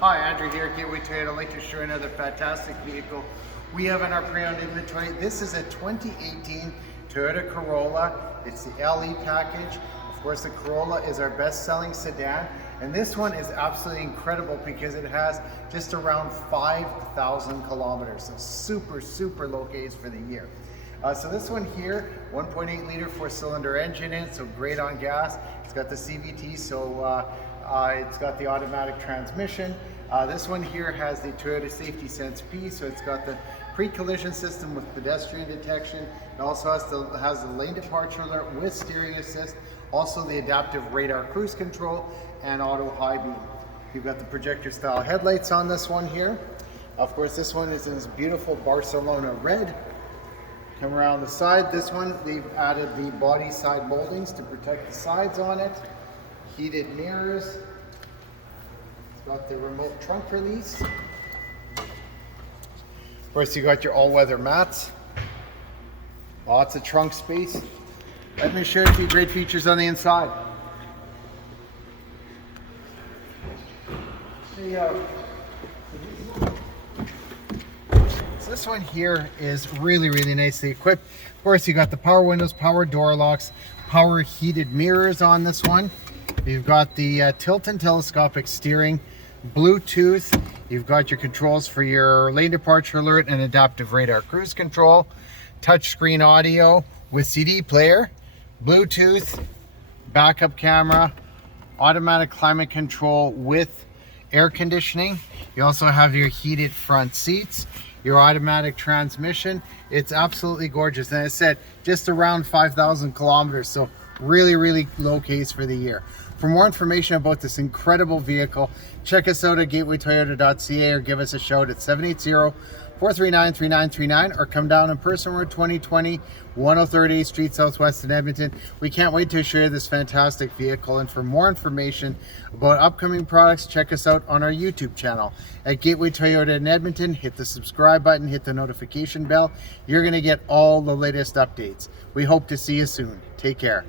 Hi, Andrew here at Gateway Toyota. I'd like to show you another fantastic vehicle we have in our pre-owned inventory. This is a 2018 Toyota Corolla. It's the LE package. Of course, the Corolla is our best-selling sedan, and this one is absolutely incredible because it has just around 5,000 kilometers. So super low gauge for the year. So this one here, 1.8 liter 4-cylinder engine in, so great on gas. It's got the CVT, so it's got the automatic transmission. This one here has the Toyota Safety Sense P, so it's got the pre-collision system with pedestrian detection. It also has the lane departure alert with steering assist, also the adaptive radar cruise control and auto high beam. You've got the projector style headlights on this one here. Of course, this one is in this beautiful Barcelona red. Come around the side, this one, they've added the body side moldings to protect the sides on it. Heated mirrors. It's got the remote trunk release. Of course, you got your all-weather mats. Lots of trunk space. Let me show you a few great features on the inside. This one here is really nicely equipped. Of course, you got the power windows, power door locks, power heated mirrors on this one. You've got the tilt and telescopic steering, Bluetooth. You've got your controls for your lane departure alert and adaptive radar cruise control, touchscreen audio with CD player, Bluetooth, backup camera, automatic climate control with air conditioning. You also have your heated front seats, your automatic transmission. It's absolutely gorgeous. And as I said, just around 5,000 kilometers. So really low case for the year. For more information about this incredible vehicle, check us out at gatewaytoyota.ca or give us a shout at 780-439-3939 or come down in person. We're at 2020 103rd Street Southwest in Edmonton. We can't wait to show you this fantastic vehicle, and for more information about upcoming products, check us out on our YouTube channel at Gateway Toyota in Edmonton. Hit the subscribe button, hit the notification bell. You're going to get all the latest updates. We hope to see you soon. Take care.